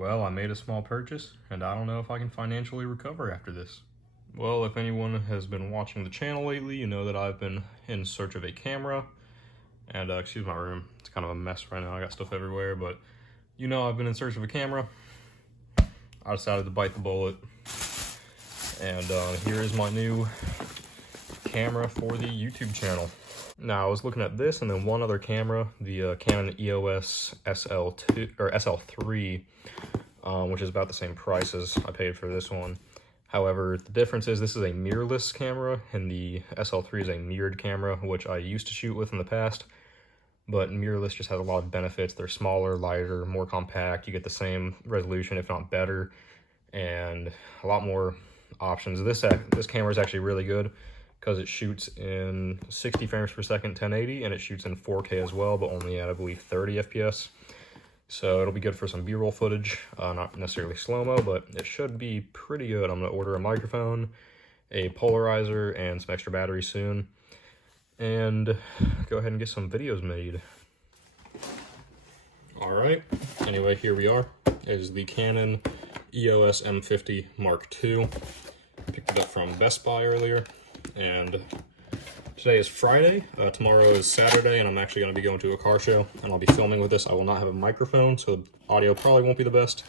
Well, I made a small purchase, and I don't know if I can financially recover after this. Well, if anyone has been watching the channel lately, you know that I've been in search of a camera. And, excuse my room, it's kind of a mess right now, I got stuff everywhere, but you know I've been in search of a camera. I decided to bite the bullet. And here is my new camera for the YouTube channel. Now, I was looking at this and then one other camera, the Canon EOS SL3, which is about the same price as I paid for this one. However, the difference is this is a mirrorless camera and the SL3 is a mirrored camera, which I used to shoot with in the past. But mirrorless just has a lot of benefits. They're smaller, lighter, more compact. You get the same resolution, if not better, and a lot more options. This camera is actually really good because it shoots in 60 frames per second, 1080, and it shoots in 4K as well, but only at, I believe, 30 FPS. So it'll be good for some B-roll footage, not necessarily slow-mo, but it should be pretty good. I'm gonna order a microphone, a polarizer, and some extra batteries soon, and go ahead and get some videos made. All right, anyway, here we are. It is the Canon EOS M50 Mark II. Picked it up from Best Buy earlier, and today is Friday, tomorrow is Saturday, and I'm actually going to be going to a car show, and I'll be filming with this. I will not have a microphone, so the audio probably won't be the best.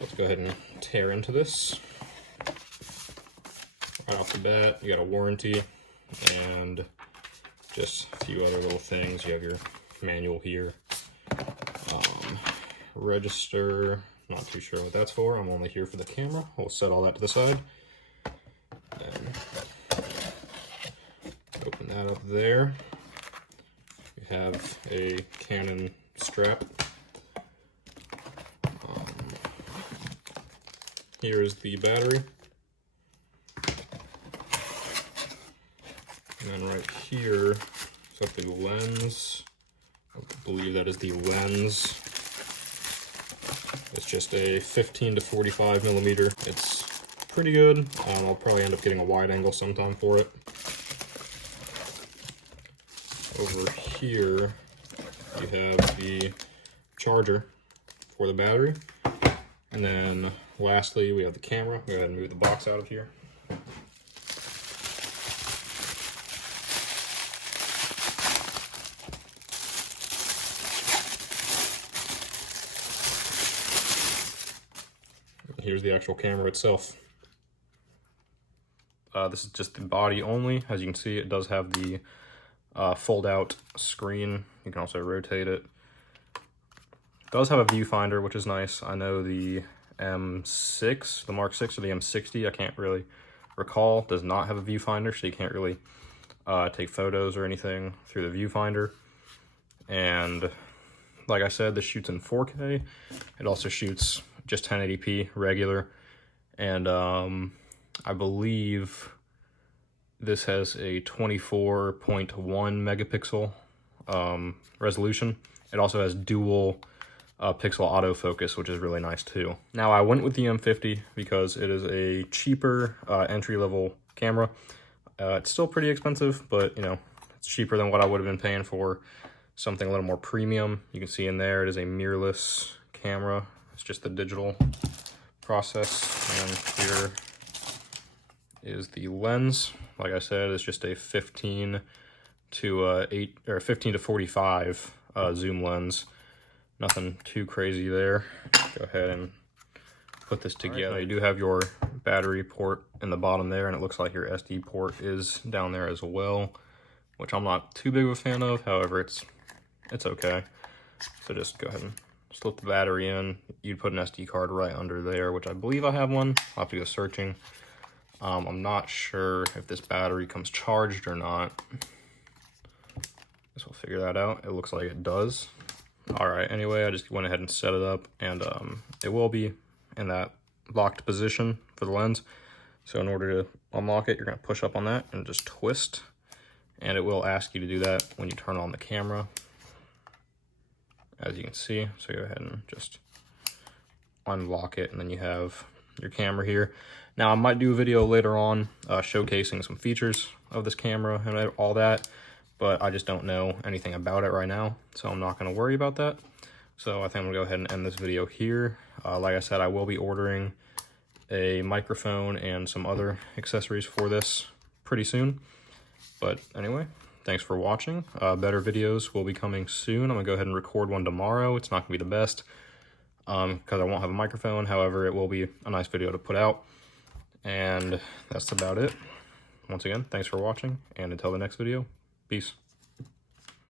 Let's go ahead and tear into this. Right off the bat, you got a warranty, and just a few other little things. You have your manual here. Register, not too sure what that's for. I'm only here for the camera. We'll set all that to the side. Open that up there. We have a Canon strap. Here is the battery. And then right here is up the lens. I believe that is the lens. It's just a 15 to 45 millimeter. It's pretty good. I'll probably end up getting a wide angle sometime for it. Over here, you have the charger for the battery. And then lastly, we have the camera. Go ahead and move the box out of here. Here's the actual camera itself. This is just the body only. As you can see, it does have the fold-out screen. You can also rotate it. It does have a viewfinder, which is nice. I know the M6, the Mark 6 or the M60, I can't really recall, does not have a viewfinder, so you can't really take photos or anything through the viewfinder. And like I said, this shoots in 4K. It also shoots just 1080p regular, and I believe this has a 24.1 megapixel resolution. It also has dual pixel autofocus, which is really nice too. Now, I went with the M50 because it is a cheaper entry-level camera. It's still pretty expensive, but you know, it's cheaper than what I would have been paying for something a little more premium. You can see in there it is a mirrorless camera. It's just the digital process, and here is the lens. Like I said, it's just a 15 to 45 zoom lens. Nothing too crazy there. Go ahead and put this together. Right, you do have your battery port in the bottom there, and it looks like your SD port is down there as well, which I'm not too big of a fan of. However, it's okay. So just go ahead and slip the battery in. You'd put an SD card right under there, which I believe I have one. I'll have to go searching. I'm not sure if this battery comes charged or not. Guess we'll figure that out. It looks like it does. All right, anyway, I just went ahead and set it up, and it will be in that locked position for the lens. So in order to unlock it, you're gonna push up on that and just twist, and it will ask you to do that when you turn on the camera, as you can see. So go ahead and just unlock it, and then you have your camera here. Now, I might do a video later on showcasing some features of this camera and all that, but I just don't know anything about it right now, so I'm not going to worry about that. So I think I'm going to go ahead and end this video here. Like I said, I will be ordering a microphone and some other accessories for this pretty soon. But anyway, thanks for watching. Better videos will be coming soon. I'm gonna go ahead and record one tomorrow. It's not gonna be the best because I won't have a microphone. However, it will be a nice video to put out. And that's about it. Once again, thanks for watching, and until the next video, peace.